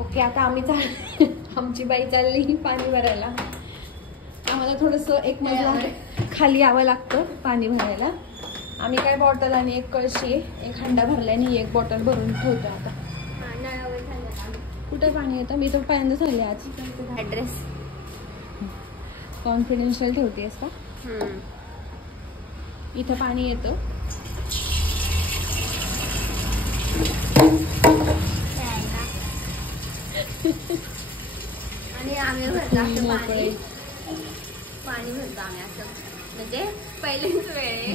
Okay, आता आमची बाई चालली पाणी भरायला. आम्हाला थोडंसं एक मजला खाली यावं लागतं पाणी भरायला. आम्ही काय बॉटल आणि एक कळशी एक हंडा भरला आणि एक बॉटल भरून ठेवतो. आता कुठे पाणी येतं? मी तर पहिल्यांदाच आले आज. ॲड्रेस कॉन्फिडेन्शियल ठेवतेस का? इथं पाणी येतं. आणि आम्ही भरतो असं पाणी भरतो आम्ही असं, म्हणजे पहिलीच वेळ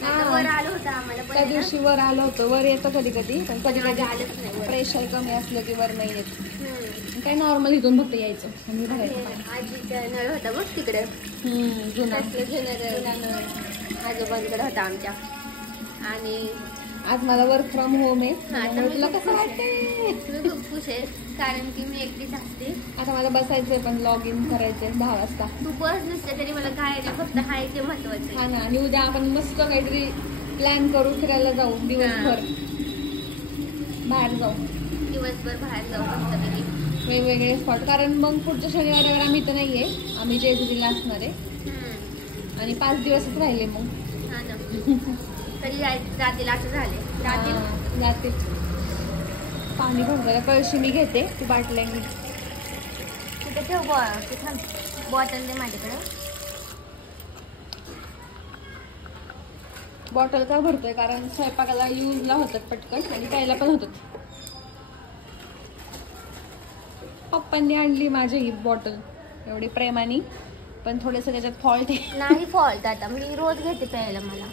वर आलो होतं आम्हाला. त्या दिवशी वर आलं होतं. वर येतं कधी कधी, पण कधी कधी आलंच नाही. प्रेशर कमी असलं की वर नाही येत. काय नॉर्मल इथून फक्त यायचं आणि भरायचं. आजीचा नळ होता बघ तिकडे, जुना आजोबांकडे होता आमच्या. आणि आज मला वर्क फ्रॉम होम आहे. तुला कसं वाटतंय? मी खूप खुश आहे, कारण की मी एकटीच असते. आता मला बसायचंय, पण लॉग इन करायचंय 10 वाजता. तू बस नसते तरी मला काय नाही, फक्त हाय ते महत्वाचं. हा ना. आणि उद्या आपण मस्त काहीतरी प्लॅन करू, फिरायला जाऊ. दिवसभर बाहेर जाऊ, दिवसभर बाहेर जाऊ मस्तपैकी वेगवेगळे स्पॉट. कारण मग पुढच्या शनिवारावर आम्ही तर नाहीये, आम्ही जेजुरीला असणार आहे. आणि 5 दिवसच राहिले मग. हा ना. तरी जातील असं झाले. जातील. पाणी भरवायला कळशी मी घेते, ती बाटल्या घे. तिथे ठेव बॉटल दे माझ्याकडे. बॉटल का भरतोय? कारण स्वयंपाकाला यूजला होतात पटकन आणि प्यायला पण होतात. पप्पांनी आणली माझी ही बॉटल एवढी प्रेमाने, पण थोडंसं त्याच्यात फॉल्ट आहे. नाही फॉल्ट, आता मी रोज घेते प्यायला. मला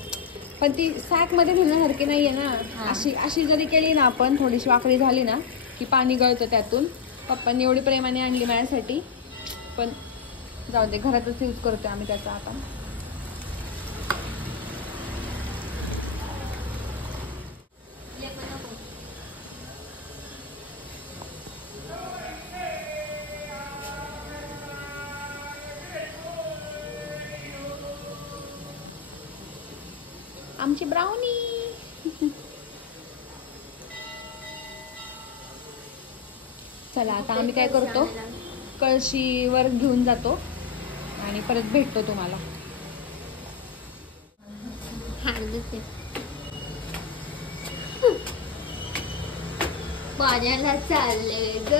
पण ती सॅक मध्ये घेण्यासारखी नाहीये ना. अशी जरी केली ना आपण, थोडीशी वाकडी झाली ना की पाणी गळतं त्यातून. पप्पांनी एवढी प्रेमाने आणली माझ्यासाठी, पण जाऊ दे, घरातच यूज करतोय आम्ही त्याचा आता. आमची ब्राउनी. चला आता आम्ही काय करतो, कळशीवर घेऊन जातो आणि परत भेटतो तुम्हाला. पाण्याला चालले येते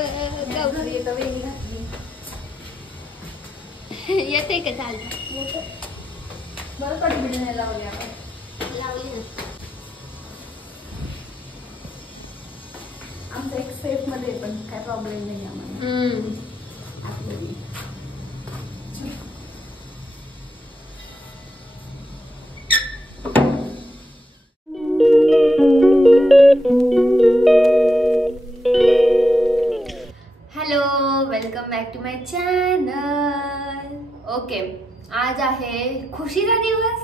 का? चालतं बरं. कधी नाही लावली आपण, लावली ना. आमचं एक सेफ मध्ये, पण काय प्रॉब्लेम नाही आम्हाला. Hello, welcome back to my channel. Okay, आज आहे खुशीचा दिवस.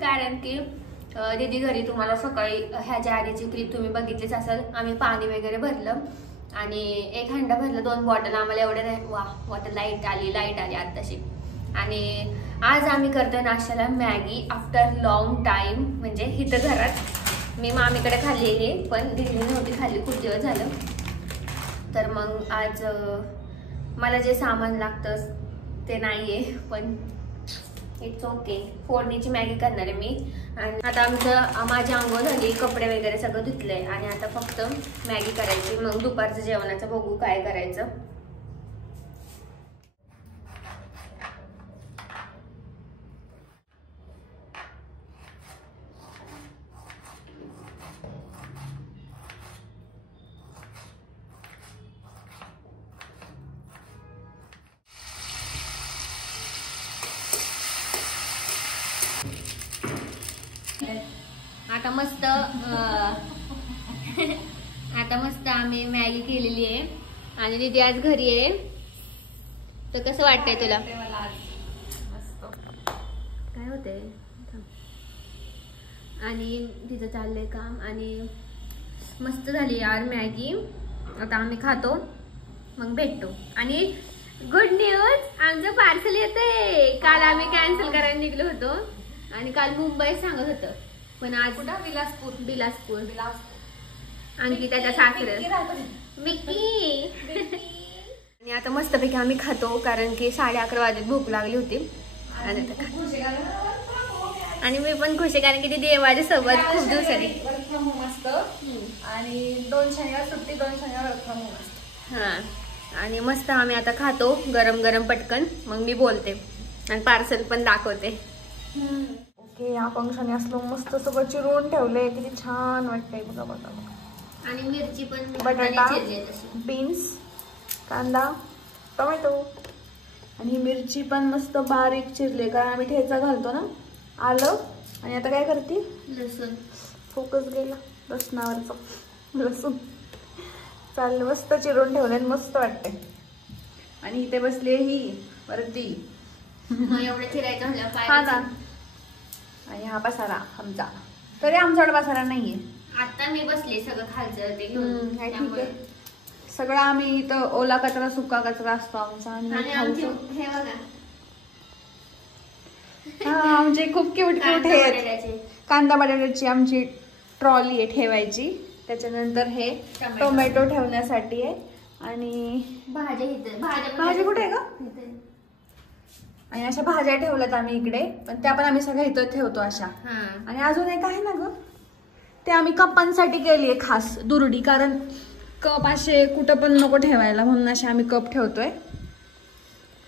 कारण की दीदी घरी, तुम्हाला सकाळी ह्याच्या आधीची क्लिप तुम्ही बघितलीच असेल. आम्ही पाणी वगैरे भरलं आणि एक हंडा भरलं, 2 बॉटल. आम्हाला एवढं नाही. वा, वॉटर लाईट आली आत्ताशी. आणि आज आम्ही करतोय नाश्त्याला मॅगी आफ्टर लॉंग टाइम. म्हणजे इथं घरात मी मामीकडे खाल्ली आहे, पण दीदीने नव्हती खाल्ली, खूप दिवस झालं. तर मग आज मला जे सामान लागतं ते नाही आहे, पण इट्स ओके. फोडणीची मॅगी करणार आहे मी. आणि आता माझी आंघोळ झाली, कपडे वगैरे सगळं धुतले आणि आता फक्त मॅगी करायची. मग दुपारचं जेवणाचं बघू काय करायचं. आता मस्त आम्ही मॅगी केलेली आहे आणि दीदी आज घरी आहे. तर कसं वाटतंय तुला? काय होतंय? आणि तिचं चाललंय काम आणि मस्त झाली यार मॅगी. आता आम्ही खातो, मग भेटतो. आणि गुड न्यूज, आमचं पार्सल येतंय. काल आम्ही कॅन्सल करायला निघलो होतो आणि काल मुंबई सांगत होतं, पण आज बिलासपूर अंकिताच्या सासरे. मिक्की मस्तपैकी आम्ही खातो, कारण की 11:30 वाजत भूक लागली होती. आणि मी पण खुश आहे, कारण की दीदी माझ्यासोबत खूप दिवसांनी. वर्क फ्रॉम होम असतं आणि 2 शनिवार सुट्टी, 2 शनिवार वर्क फ्रॉम होम असतं. हां, आणि मस्त आम्ही आता खातो गरम गरम पटकन. मग मी बोलते आणि पार्सल पण दाखवते. ओके, या फंक्शन असलं मस्त सगळं चिरून ठेवलंय, किती छान वाटतंय. बघा बघा बघा. आणि मिरची पण, बटाटा, बीन्स, कांदा, टोमॅटो आणि ही मिरची पण मस्त बारीक चिरले, कारण आम्ही ठेचा घालतो ना. आलं आणि आता काय करते, लसूण. फोकस गेला लसणावरचा. लसूण चाललं, मस्त चिरून ठेवले, मस्त वाटते. आणि इथे बसली ही वरती. एवढं चिरायचं म्हणलं हा ना. आणि हा पसारा आमचा, तरी आमच्याकडे पसारा नाहीये. आता मी बसले सगळं खालचं ते घेऊन. ठीक आहे. सगळं आम्ही इथं ओला कचरा सुका कचरा असतो आमचा. आणि हे बघा, हा, आमचे खूप क्यूट क्यूट आहेत. कांदा बटाट्याची आमची ट्रॉली आहे ठेवायची. त्याच्यानंतर हे टोमॅटो ठेवण्यासाठी आहे. आणि भाज्या कुठे आहे का? आणि अशा भाज्या ठेवल्यात आम्ही इकडे, पण त्या पण आम्ही सगळ्या इथं ठेवतो अशा. आणि अजून एक आहे ना ग, ते आम्ही कपांसाठी केलीये खास दुरडी, कारण कप असे कुठं पण नको ठेवायला, म्हणून असे आम्ही कप ठेवतोय.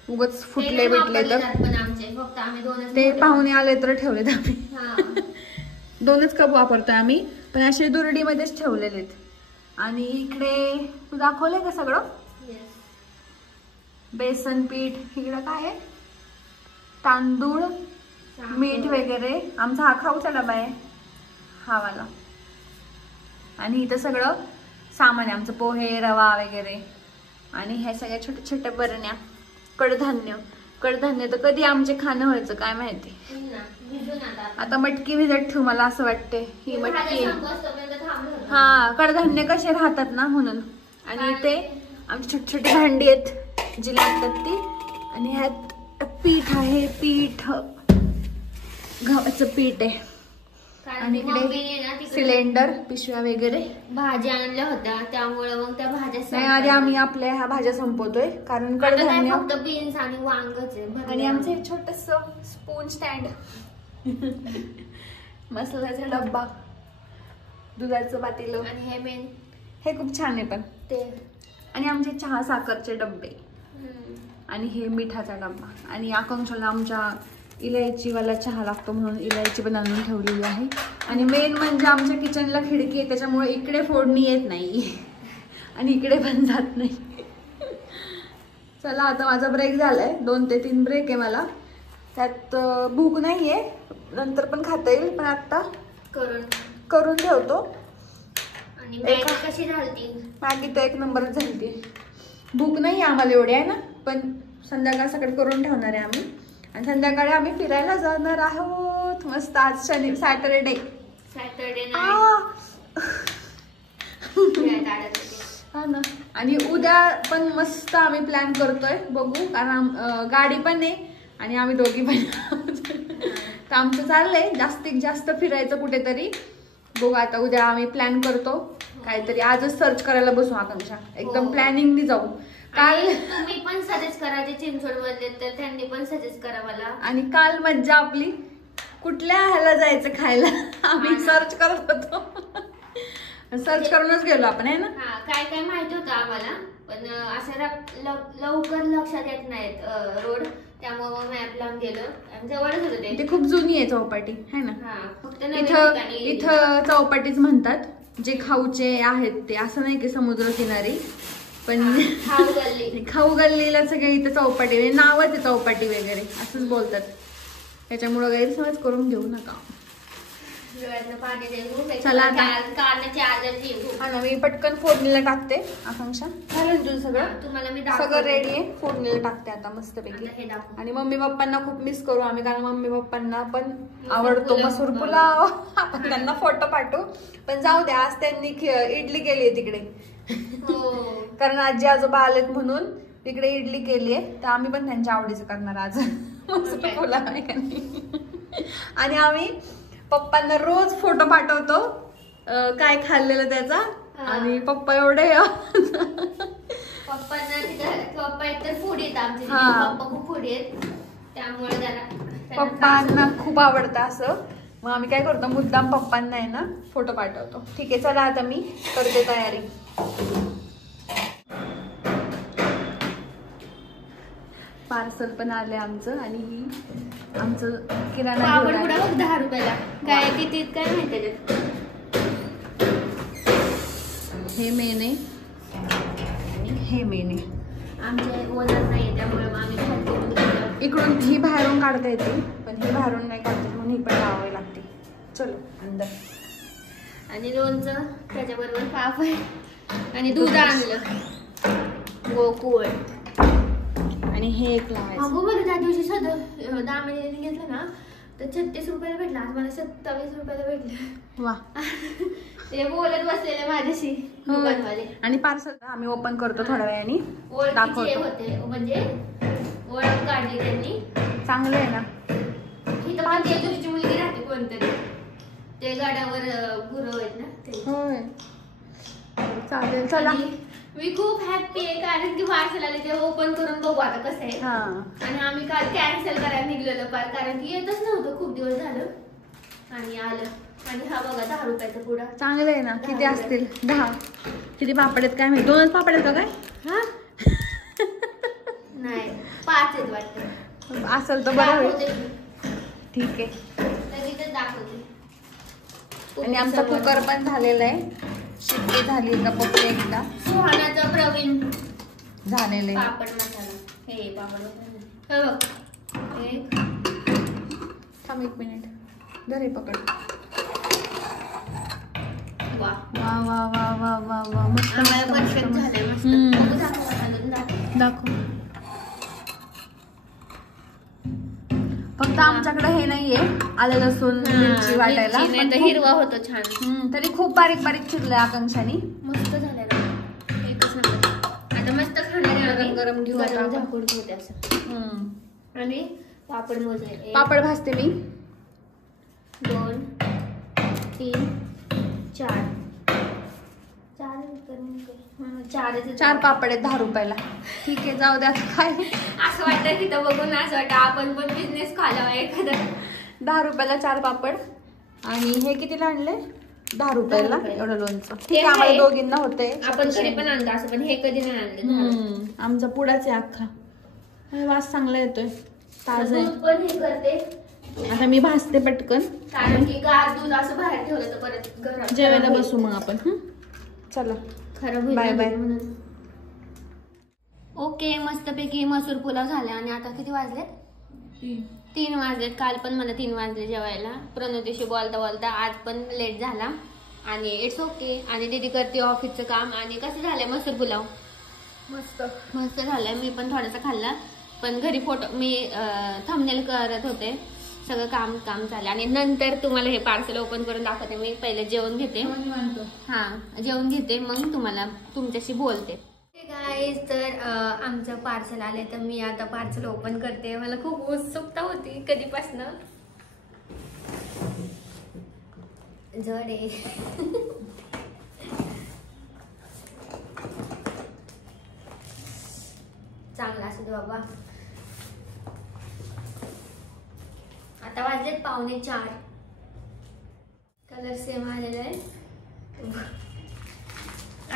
उगाच फुटले बिटले तर ते पाहुणे आले तर ठेवलेत आम्ही. 2च कप वापरतोय आम्ही, पण असे दुरडीमध्येच ठेवलेले आहेत. आणि इकडे तू दाखवलंय का सगळं, बेसन पीठ, इकडं काय आहे, तांदूळ, मीठ वगैरे. आमचा हा खाऊचा डबा आहे, हा वाला. आणि इथं सगळं सामान आहे आमचं, पोहे, रवा वगैरे. आणि हे सगळ्या छोट्या छोट्या बरण्या, कडधान्य. कडधान्य तर कधी आमचे खाणं व्हायचं काय माहिती. आता मटकी भिजत ठेवू, मला असं वाटते ही मटकी. हा, कडधान्य कसे राहतात ना म्हणून. आणि इथे आमची छोटी छोटी भांडी आहेत जी लागतात ती. आणि ह्यात पीठ आहे, पीठ गव्हाचं पीठ आहे. आणि इकडे सिलेंडर, पिशव्या वगैरे. भाज्या आणल्या होत्या त्यामुळे मग त्या भाज्या नाही, आधी आम्ही आपल्या ह्या भाज्या संपवतोय, कारण कडधान्य फक्त बीन्स आणि वांगच आहे. आणि आमचं एक छोटस स्पून स्टँड, मसाल्याचा डब्बा, दुधाचं पातेलं. आणि हे मेन, हे खूप छान आहे पण ते. आणि आमचे चहा साखरचे डब्बे. आणि हे मिठाचा डब्बा. आणि आकांक्षाला आमच्या इलायचीवाला चहा लागतो, म्हणून इलायची पण आणून ठेवलेली आहे. आणि मेन म्हणजे आमच्या किचनला खिडकी आहे, त्याच्यामुळे इकडे फोडणी येत नाही आणि इकडे पण जात नाही. चला, आता माझा ब्रेक झालाय, 2 ते 3 ब्रेक आहे मला. त्यात भूक नाहीये, नंतर पण खाता येईल, पण आता करून ठेवतो. आणि मॅगी कशी झाली? मॅगी तर 1 नंबरच झाली. भूक नाही आम्हाला एवढी आहे ना, पण संध्याकाळ सकाळी करून ठेवणार आहे आम्ही. आणि संध्याकाळी आम्ही फिरायला जाणार आहोत मस्त. आज सॅटरडे हा ना. आणि उद्या पण मस्त आम्ही प्लॅन करतोय, बघू, कारण गाडी पण आहे आणि आम्ही दोघी पण. तर आमचं चाललंय जास्तीत जास्त फिरायचं कुठेतरी. बघू आता उद्या आम्ही प्लॅन करतो काहीतरी. आजच सर्च करायला बसू आकांक्षा, एकदम प्लॅनिंगनी जाऊ. काल तुम्ही पण सजेस्ट करा, जे चिंचवड मध्ये तर त्यांनी पण सजेस्ट करा मला. आणि काल मज्जा आपली, कुठल्या ह्याला जायचं खायला आम्ही सर्च करत होतो. सर्च करूनच गेलो आपण, आहे ना. काय काय माहिती होतं आम्हाला, पण असं लवकर लक्षात येत नाहीत रोड, त्यामुळे मॅप लावून गेलो. जवळच होतं ते. खूप जुनी आहे चौपाटी, है ना. फक्त इथं चौपाटीच म्हणतात, जे खाऊचे आहेत ते. असं नाही की समुद्र किनारी, पण खाऊ गल्लीला सगळे इथं चौपाटी, नावच आहे चौपाटी वगैरे असंच बोलतात. त्याच्यामुळे गैरसमज करून घेऊ नका. चला ना, मी पटकन फोडणीला टाकते. आकांक्षा झालं तुझं सगळं? सगळं रेडी आहे, फोडणीला टाकते आता मस्तपैकी. आणि मम्मी पप्पांना खूप मिस करू आम्ही, कारण मम्मी पप्पांना पण आवडतो मसूर पुलाव. आपण त्यांना फोटो पाठवू, पण जाऊ द्या. आज त्यांनी इडली केली आहे तिकडे, कारण आजी आजोबा आलेत म्हणून तिकडे इडली केली आहे. तर आम्ही पण त्यांच्या आवडीचं करणार आज मसूर पुलाव. आणि आम्ही पप्पांना रोज फोटो पाठवतो काय खाल्लेलं त्याचा. आणि पप्पा एवढे पप्पांना तिथं पप्पा एकतर फूड येत आमचे हा. पप्पा खूप फूड येत त्यामुळे जरा पप्पांना खूप आवडतं असं. मग आम्ही काय करतो, मुद्दाम पप्पांना आहे ना फोटो पाठवतो. ठीक आहे, चला आता मी करते तयारी. पार्सल पण आले आमचं आणि ही आमचं किराणा पापड घेऊन पुडा आले. बघ 10 रुपयाला. काय किती काय माहिती त्याच्यात. हे मेने आणि हे मेने. आमचे ओनर नाही त्यामुळे मग आम्ही बाहेर करून घेतलं. इकडून ही बाहेरून काढता येते, पण ही बाहेरून नाही काढते म्हणून ही पण लावावी लागते. चलो अंदर. आणि लोणचं त्याच्याबरोबर पापड आणि दूध आणलं गोकुळ. आणि हे एक लावायचं. अगो बरं त्या दिवशी साधं दामिनीने घेतलं ना तर 36 रुपयाला भेटला. आज मला 27 रुपयाला भेटलं. वा. ते बोलत बसलेले माझ्याशी दुकानवाले. आणि पार्सल आम्ही ओपन करतो थोड्या वेळाने, ओळखीचे दाखवतो. होते म्हणजे ओळख काढली त्यांनी. चांगलं आहे ना. ही तर माझी तुझी मुलगी राहते कोणतरी, ते गाड्यावर गुरु आहेत ना ते. होय, चालेल. चला. आणि मी खूप हॅप्पी आहे कारण की पार्सल आले ते ओपन करून बघू आता कसं आहे. हा. आणि आम्ही काल कॅन्सल करायला निघलेलो पार कारण की येतच नव्हतं खूप दिवस झालं आणि आलं. आणि हा बघा 10 रुपयाचा पुडा. चांगलं आहे ना. किती असतील? 10. किती पापड आहेत काय माहिती? 2च पापड आहेत का काय? हा नाही 5 आहेत वाटतं. असेल तर बरं होईल. दाखवते. ठीक आहे. लगेचच दाखवते. आणि आमचा कुकर पण झालेला आहे. शिट्टी झाली का पप्पी एकदा सुहानाचा प्रवीण झालेलं आहे. पापड मसाला. हे पापड मसाला हे बघ. एक थांब 1 मिनिट. धर हे पकड. वा वा वा वा वा वा वा. मस्त आम्हाला मस्त परफेक्ट मस्त. झालंय मस्त. हम्म. बघू दाखव घालून दाखव. दाखव. फक्त आमच्याकडे हे नाहीये आलं लसूण मिरची वाटायला. मिरची नाही तर पण खूप- हिरवा होतो छान. तरी खूप बारीक बारीक चिरलंय आकांक्षानी. मस्त झालं ना. एकच नंबर. आता मस्त खाणार गरम गरम घेऊ आता आपण. झाकून ठेवते असं. आणि पापड मोजले. पापड भाजते मी. 2 3 4 4 पापड आहेत 10 रुपयाला. ठीक आहे, जाऊ द्या. काय असं वाटतं तिथं बघून असं वाटतं आपण पण बिझनेस खोलावा एखादा. 10 रुपयाला 4 पापड. आणि हे कितीला आणले? 10 रुपयाला 10 रुपयाला. एवढं लोणचं. हे ठीक आहे, आम्हाला आहे. दोघींना होते. आपण कधी पण आणतो असं पण हे कधी नाही आणलं. आमचा पुडाच आहे अख्खा. आणि वास चांगला येतोय, ताजा दूध पण हे करते आहे. आता मी भाजते पटकन कारण की गार दूध असं बाहेर ठेवलं तर परत घरात जेवायला बसू मग आपण. चला खराब होईल बाय ना बाय. म्हणून. ओके, मस्तपैकी मसूर पुलाव झाला. आणि आता किती वाजलेत? 3 वाजलेत. काल पण मला 3 वाजले जेवायला. प्रणोतीशी बोलता बोलता आज पण लेट झाला आणि इट्स ओके. आणि दीदी करते ऑफिसचं काम. आणि कसं झालंय मसूर पुलाव? मस्त मस्त झालंय. मी पण थोडासा खाल्ला पण घरी फोटो मी थंबनेल करत होते. सगळं काम झालं आणि नंतर तुम्हाला हे पार्सल ओपन करून दाखवते. मी पहिले जेवण घेते. हा जेवण घेते मग तुम्हाला तुमच्याशी बोलते. गाईज तर आमचं पार्सल आले तर मी आता पार्सल ओपन करते. मला खूप उत्सुकता होती कधीपासनं. जड आहे. चांगला असू दे बाबा. आता वाजलेत 3:45. कलर सेम आलेला आहे.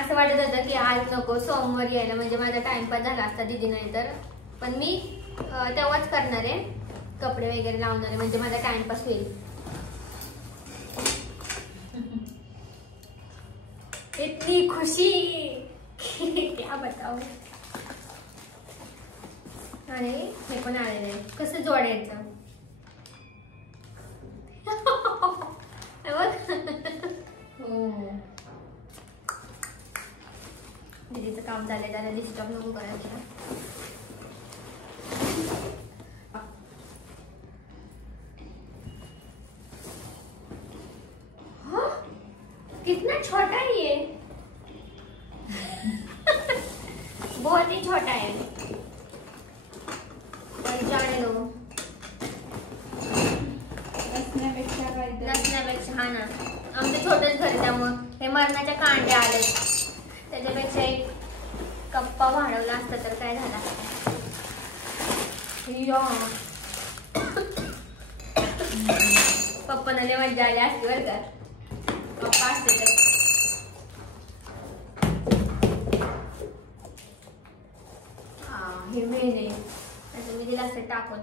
असं वाटत होतं की आज नको सोमवारी यायला म्हणजे माझा टाइमपास झाला असता दीदी नाही तर. पण मी तेव्हाच करणार आहे. कपडे वगैरे लावणार आहे म्हणजे माझा टाइमपास होईल. इतनी खुशी क्या बताओ. आणि हे पण आलेलं आहे. कसं जोडायचं दीदीचं काम झालंय त्याला डिस्टर्ब नको करायचं. कितना छोटा है ये. बहुत ही छोटा है. जाने दो. नसण्यापेक्षा हा ना आमचं छोटंच घर त्यामुळं हे मरणाच्या कांड्या आले त्याच्यापेक्षा एक कप्पा वाढवला असता तर काय झालं असतं. पप्पाला लय मजा आली असती बरं का. पप्पा असते तर हे मेन आहे. मी दिलं असतं टाकून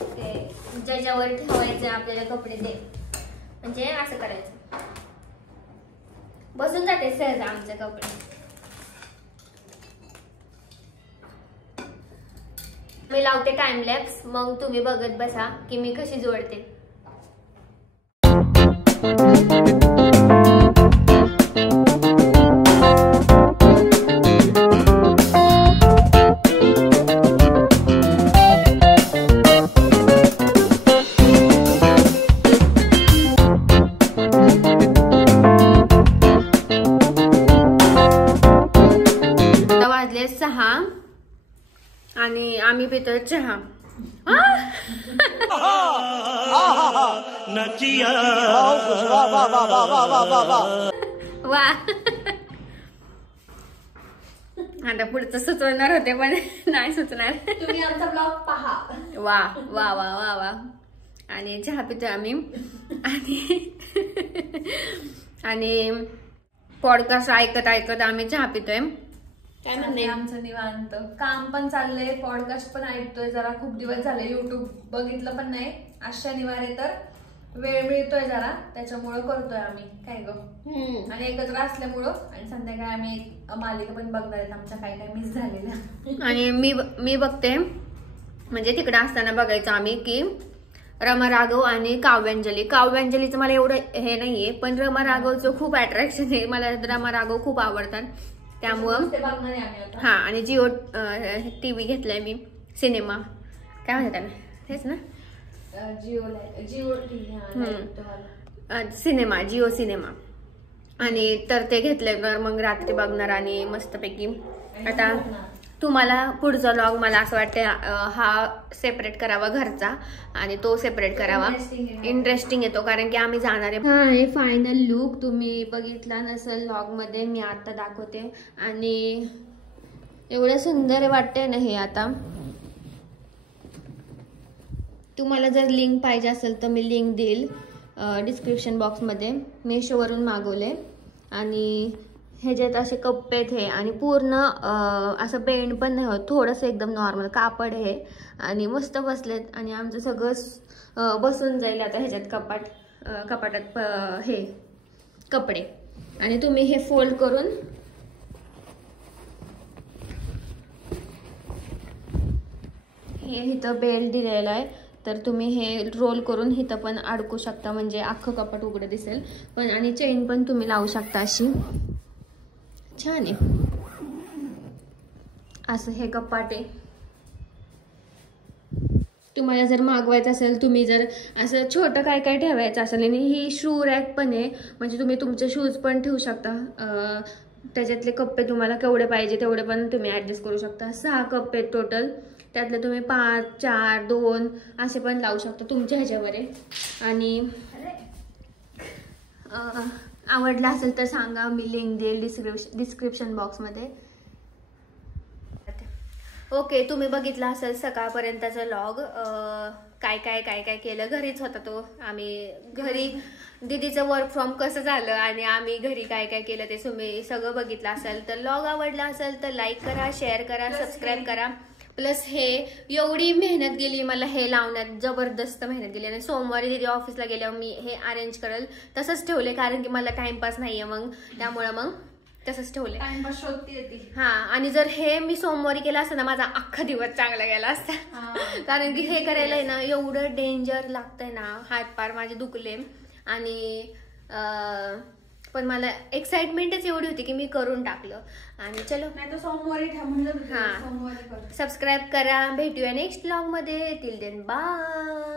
ते ज्याच्यावर ठेवायचं आपल्याला कपडे ते म्हणजे असं करायचं. बसून जाते सहज आमचे कपडे. मी लावते टाइम लॅप्स मग तुम्ही बघत बसा की मी कशी जोडते. वाजले 6 आणि आम्ही पितोय चहा. वा आता पुढचं सुचवणार होते पण नाही सुचणार. तुम्ही आमचा ब्लॉग पहा. वा वा वा वा वा. आणि चहा पितोय आम्ही आणि पॉडकास्ट ऐकत ऐकत आम्ही चहा पितोय. काय म्हणते आमचं निवांत. काम पण चाललंय, पॉडकास्ट पण ऐकतोय. जरा खूप दिवस झाले युट्यूब बघितलं पण नाही. आज शनिवार आहे तर वेळ मिळतोय जरा, त्याच्यामुळं करतोय आम्ही. काय ग. आणि एकत्र असल्यामुळं आणि संध्याकाळी आम्ही एक मालिका पण बघणार आहेत आमच्या काय काय मिस झालेल्या. आणि मी बघते म्हणजे तिकडे असताना बघायचं आम्ही की रमा राघव आणि काव्यांजली. काव्यांजलीचं मला एवढं हे नाहीये पण रमा राघवचं खूप अट्रॅक्शन आहे. मला रमा राघव खूप आवडतात त्यामुळं. हा आणि जिओ टीव्ही घेतलाय मी. सिनेमा काय म्हणतात त्याला हेच ना. Cinema Jio cinema. आणि तर ते घेतलंय तर मग रात्री बघणार आणि मस्तपैकी. आता तुम्हाला पुढचा व्लॉग मला असं वाटतं हा सेपरेट करावा घरचा आणि तो सेपरेट करावा. इंटरेस्टिंग येतो कारण की आम्ही जाणार आहे. हा हे फायनल लुक तुम्ही बघितला नसेल व्लॉग मध्ये मी आता दाखवते. आणि एवढं सुंदर वाटतंय ना हे. आता तुम्हाला जर लिंक पाहिजे असेल तर मी लिंक देईल डिस्क्रिप्शन बॉक्समध्ये. मेशोवरून मागवले आणि ह्याच्यात असे कप्पे हे आणि पूर्ण असं बेंड पण नाही होत. थोडंसं एकदम नॉर्मल कापड हे आणि मस्त बसलेत. आणि आमचं सगळं बसून जाईल आता ह्याच्यात कपाटात हे कपडे. आणि तुम्ही हे फोल्ड करून हे इथं बेल्ट दिलेला आहे तर तुम्ही हे रोल करून इथं पण अडकू शकता म्हणजे अख्खं कपाट उघडं दिसेल. पण आणि चेन पण तुम्ही लावू शकता अशी. छान आहे असं हे कपाट आहे. तुम्हाला जर मागवायचं असेल तुम्ही जर असं छोटं काय काय ठेवायचं असेल आणि ही शू रॅक पण आहे म्हणजे तुम्ही तुमचे शूज पण ठेवू शकता. त्याच्यातले कप्पे तुम्हाला केवढे पाहिजे तेवढे पण तुम्ही ॲडजस्ट करू शकता. 6 कप्पे आहेत टोटल. त्यातले तुम्ही 5, 4, 2 असे पण लावू शकता तुमच्या ह्याच्यावर आहे. आणि आवडला असेल तर सांगा मी लिंक देईल डिस्क्रिप्शन बॉक्समध्ये. ओके तुम्ही बघितला असेल सकाळपर्यंतचा व्लॉग. काय काय काय काय केलं. घरीच होता तो. आम्ही घरी दीदीचं वर्क फ्रॉम कसं झालं आणि आम्ही घरी काय काय केलं ते तुम्ही सगळं बघितलं असेल तर व्लॉग आवडला असेल तर लाईक करा, शेअर करा, सबस्क्राईब करा. प्लस हे एवढी मेहनत गेली मला हे लावण्यात, जबरदस्त मेहनत गेली. आणि सोमवारी दीदी ऑफिसला गेल्यावर मी हे अरेंज करेल तसंच ठेवले कारण की मला टाइमपास नाहीये मग त्यामुळे मग तसंच ठेवले. टाइमपास शोधती येते. हा आणि जर हे मी सोमवारी केलं असतं ना माझा अख्खा दिवस चांगला गेला असता. कारण की हे करायला ना एवढं डेंजर लागतंय ना हातपार माझे दुखले. आणि पण मला एक्साइटमेंटच एवढी होती की मी करून टाकलं. आणि चलो नाही तर सोमवारी सबस्क्राईब करा. भेटूया नेक्स्ट व्लॉग मध्ये. Till then bye.